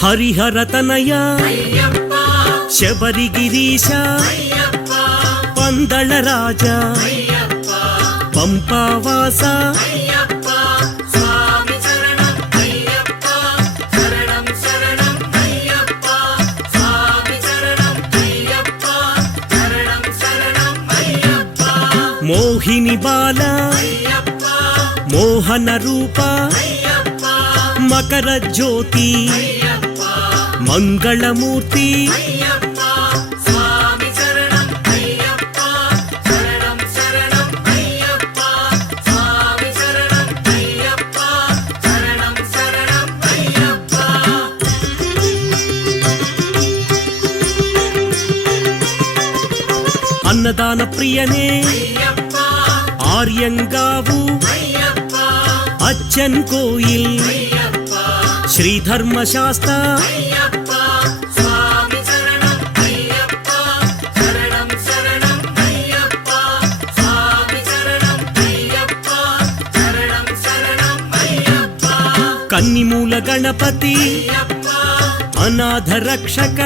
హరిహరతనయ శబరిగిరీశ పందళ రాజా పంపావాస మోహిని బాల మోహన రూప మకర జ్యోతి మంగళమూర్తి అన్నదాన ప్రియనే ఆర్యంగావు అచ్చన్ కోయిల్ శ్రీ ధర్మశాస్త్ర కన్నిమూల గణపతి అనాథ రక్షక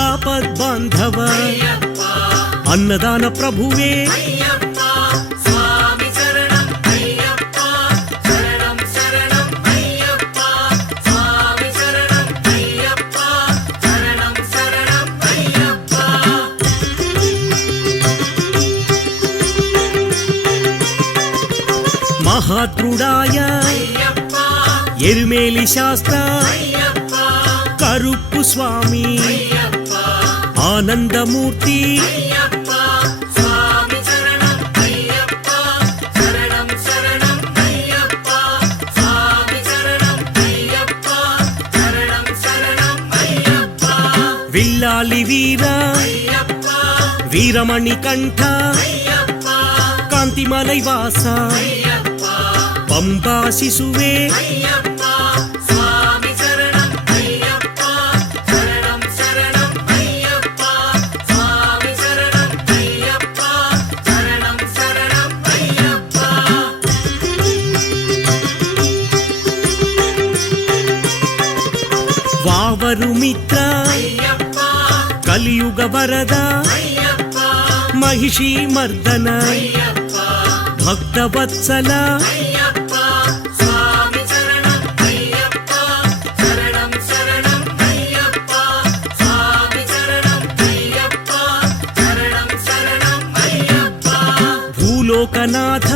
ఆపద్బాంధవ అన్నదాన ప్రభువే మహాత్రుడాయ ఎరుమేలి శాస్త్ర కరుప్పు స్వామి ఆనందమూర్తి విల్లాలి వీర వీరమణి కంఠ కాంతిమలై వాస పంబా శిశువే వావరు మిత్ర కలియుగ వరద మహిషీ మర్దన భక్తవత్సల భూలోకనాథ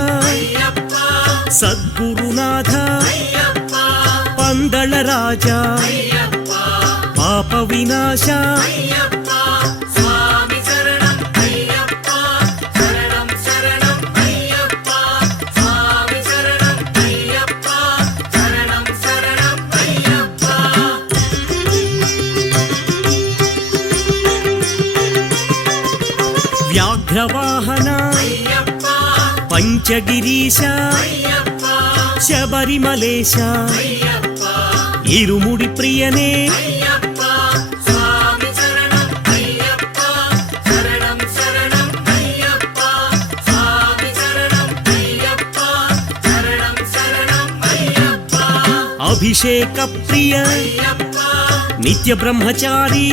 సద్గురునాథ పందళ రాజా పాప వినాశ వ్యాఘ్రవాహన పంచగిరీశ శబరిమలేశ ఇరుముడి ప్రియనే అభిషేక ప్రియ నిత్య బ్రహ్మచారి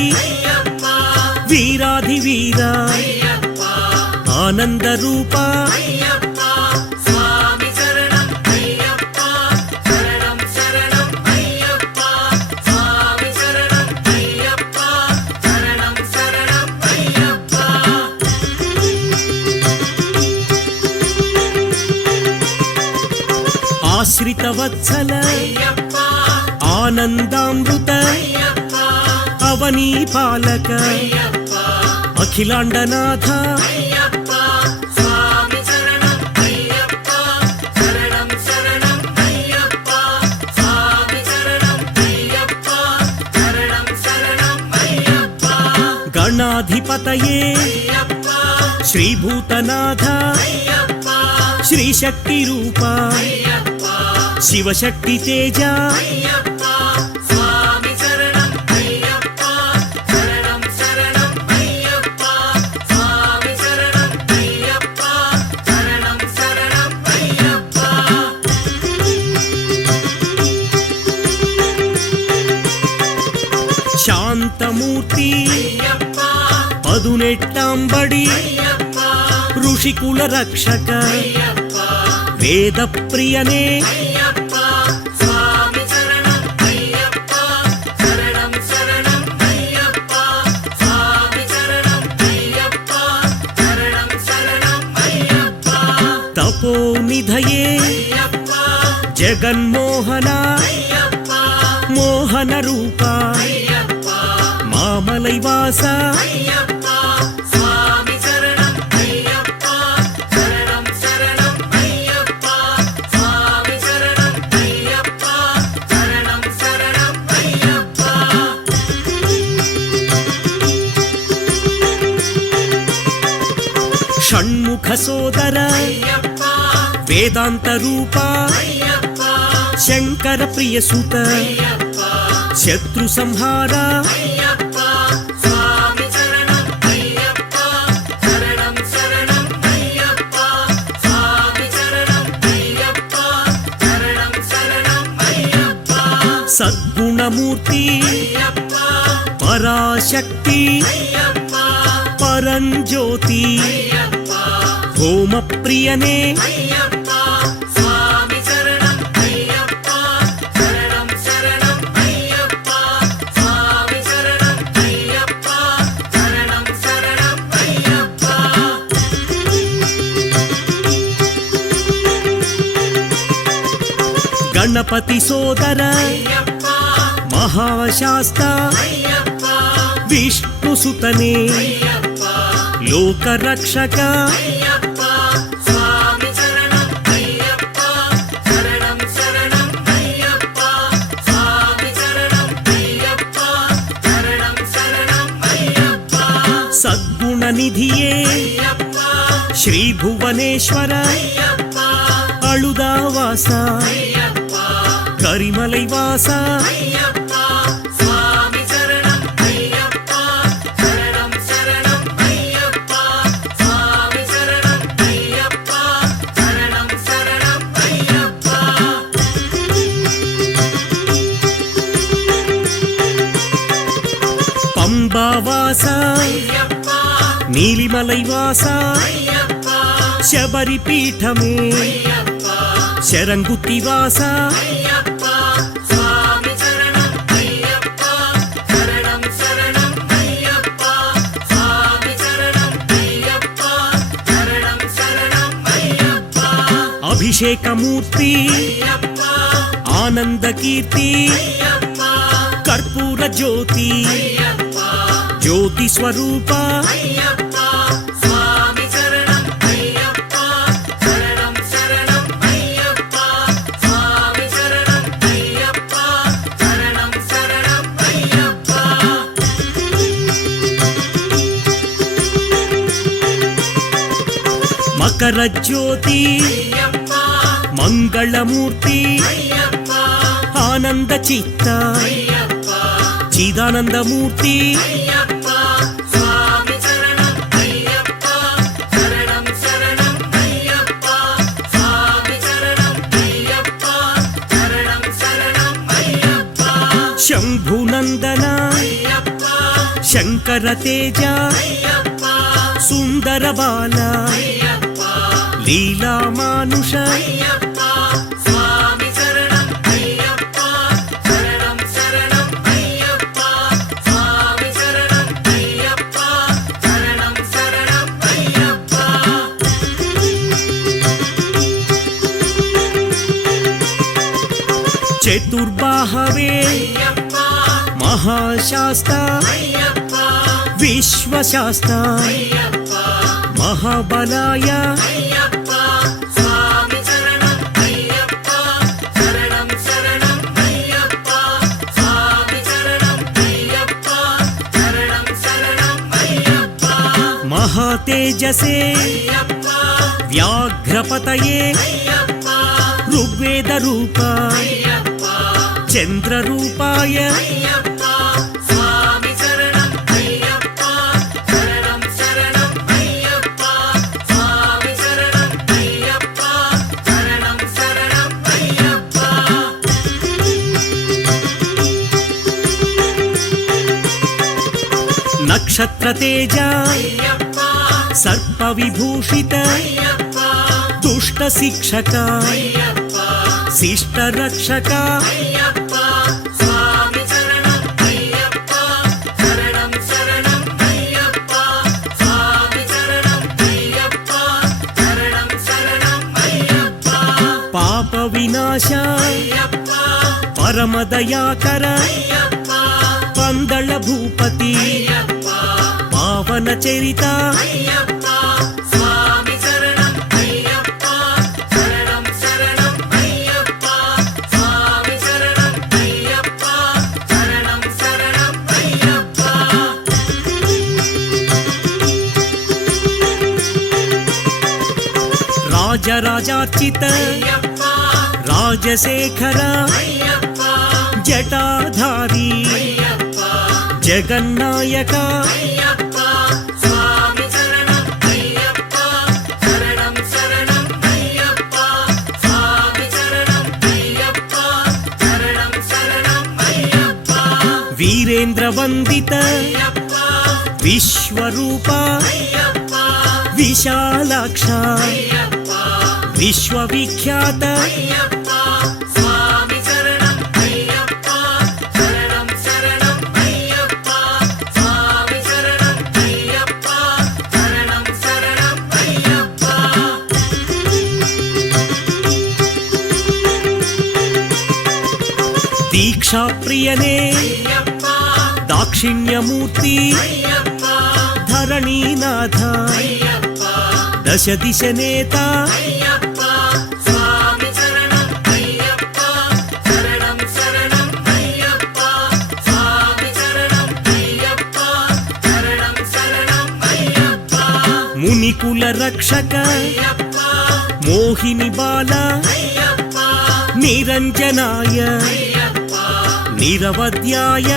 వీరాధివీర ఆనంద రూప ఆశ్రిత వత్సల ఆనందామృత అవనీ పాలక అఖిలాండనాథ గణాధిపతయే శ్రీభూతనాథ శ్రీశక్తి రూప శివశక్తి తేజ అనంతమూర్తి పదునెట్టాంబడి ఋషికుల రక్షక వేద ప్రియనే తపోనిధయే జగన్మోహన మోహన రూప మామలైవాస షణ్ముఖ సోదర వేదాంత రూప శంకర ప్రియసుత శత్రు సంహార సద్గుణమూర్తి పరాశక్తి పరంజ్యోతి హోమ ప్రియనే గణపతి సోదర మహాశాస్త విష్ణుసుతనే లోకరక్షక సద్గుణనిధియే శ్రీ భువనేశ్వర అళుదావాస కరిమలైవాస పంబావాస నీలిమలైవాస శబరిపీఠమే శరంగుత్తివాస అభిషేకమూర్తి ఆనందకీర్తి కర్పూర జ్యోతి జ్యోతి స్వరూప మకర జ్యోతి మంగళమూర్తి ఆనంద చిత్త చిదానందమూర్తి శంభునందన శంకర తేజ సుందర బాల లీలా మానుష చతుర్బాహవే మహాశాస్త విశ్వశాస్త మహాబలాయ మహాతేజసే వ్యాఘ్రపతయే ఋగ్వేద రూప చంద్ర రూపాయ నక్షత్ర తేజ సర్ప విభూషిత దుష్ట శిక్షక శిష్ట రక్షక పాప వినాశ పరమ దయాకర పందళ భూపతి పావన చరిత రాజరాజార్చిత రాజశేఖర జటాధారి జగన్నాయక వీరేంద్ర వందిత విశ్వరూప విశాలాక్ష విశ్వవిఖ్యాత దీక్షా ప్రియనే దాక్షిణ్యమూర్తి ధరణీనాథ దశ దిశ నేత మునికుల రక్షక మోహిని బాల నిరంజనాయ నిరవధ్యాయ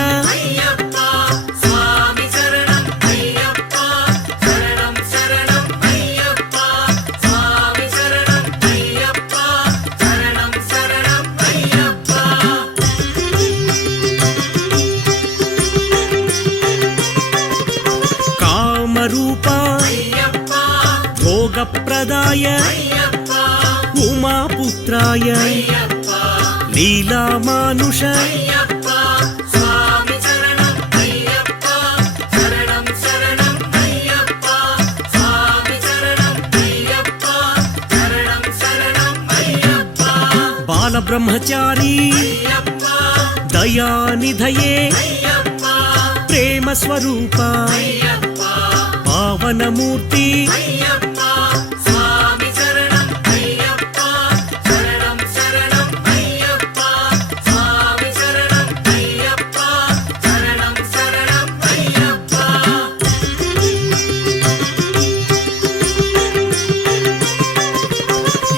కామరూప భోగప్రదాయ ఉమాపుత్రాయ లీలామానుష బాలబ్రహ్మచారి దయానిధయే ప్రేమ స్వరూప పావనమూర్తి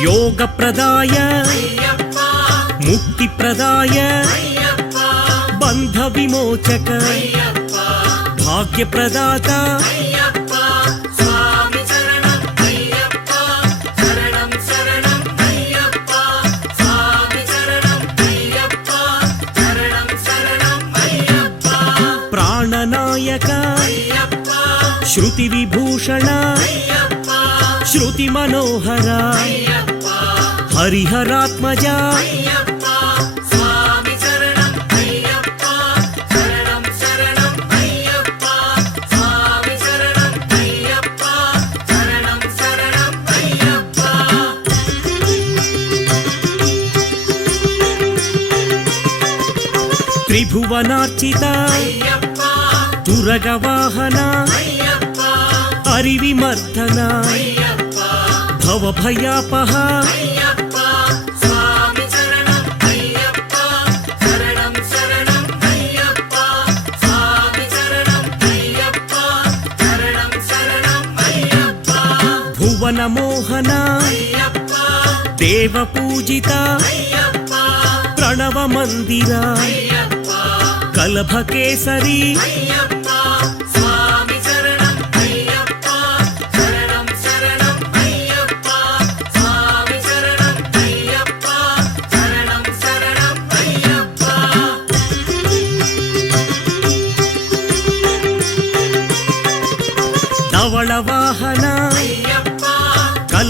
యోగప్రదాయ ముక్తిప్రదాయ బంధ విమోచక భాగ్యప్రదాత ప్రాణనాయక శృతి విభూషణ శృతి మనోహర హరిహరాత్మజ త్రిభువనార్చిత తురగవాహన హరివిమర్దన భవభయాపహ భువనమోహన దేవపూజిత ప్రణవ మందిర కలభకేసరి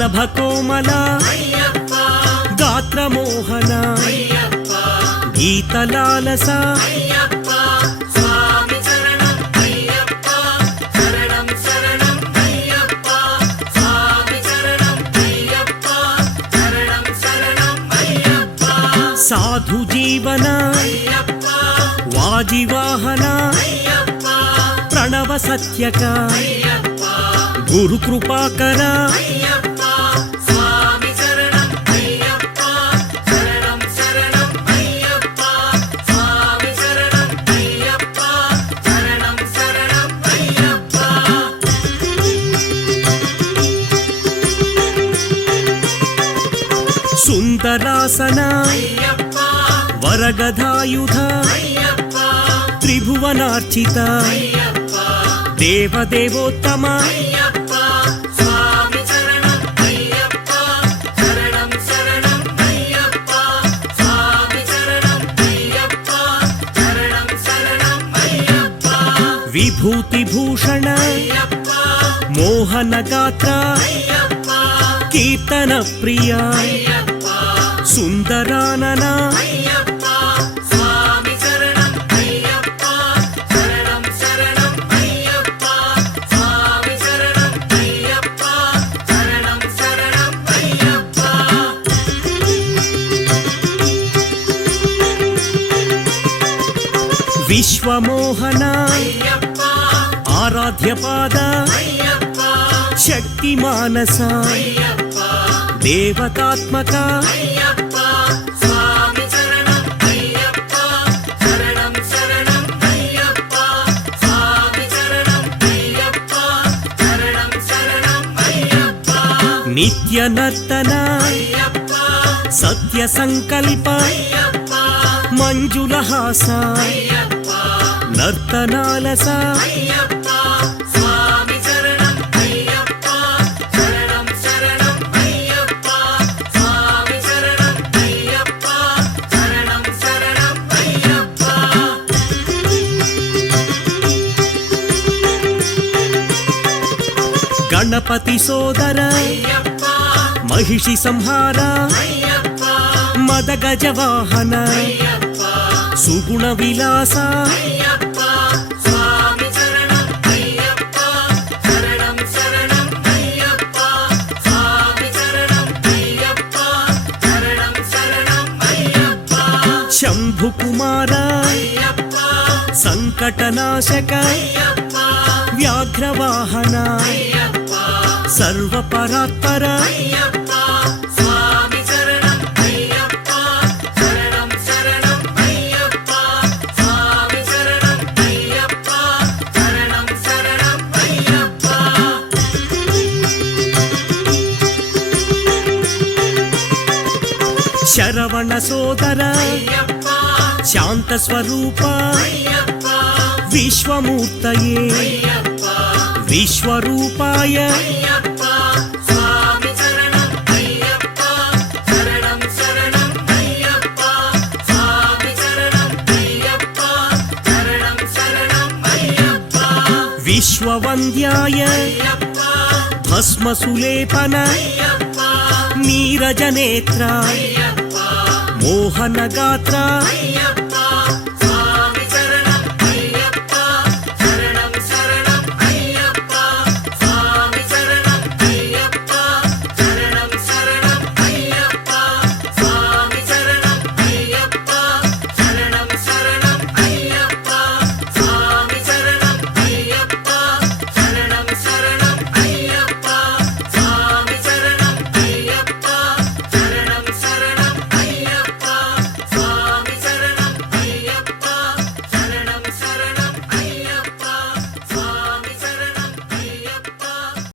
వల్లభ కోమల గాత్ర మోహన గీతలాలస సాధు జీవన వాజివాహన ప్రణవ సత్యక గురు కృపాకర సుందరాసన వరగధాయుధ త్రిభువనార్చిత దేవదేవోత్తమ విభూతి భూషణ మోహన గాత్ర కీర్తన ప్రియ సుందరానన విశ్వమోహన ఆరాధ్యపాద శక్తి మానస దేవతాత్మక నిత్య నర్తన సత్య సంకల్ప మంజులహాస నర్తనాలస గణపతి సోదర మహిషి సంహార మదగజ వాహన సుగుణ విలాస శంభు కుమార సంకటనాశక వ్యాఘ్రవాహన సర్వపరాత్పర శరవణ సోదర శాంత స్వరూప విశ్వమూర్తయే విశ్వరూపాయ విశ్వవంద్యాయ భస్మసులేపన నీరజనేత్ర మోహన గాత్ర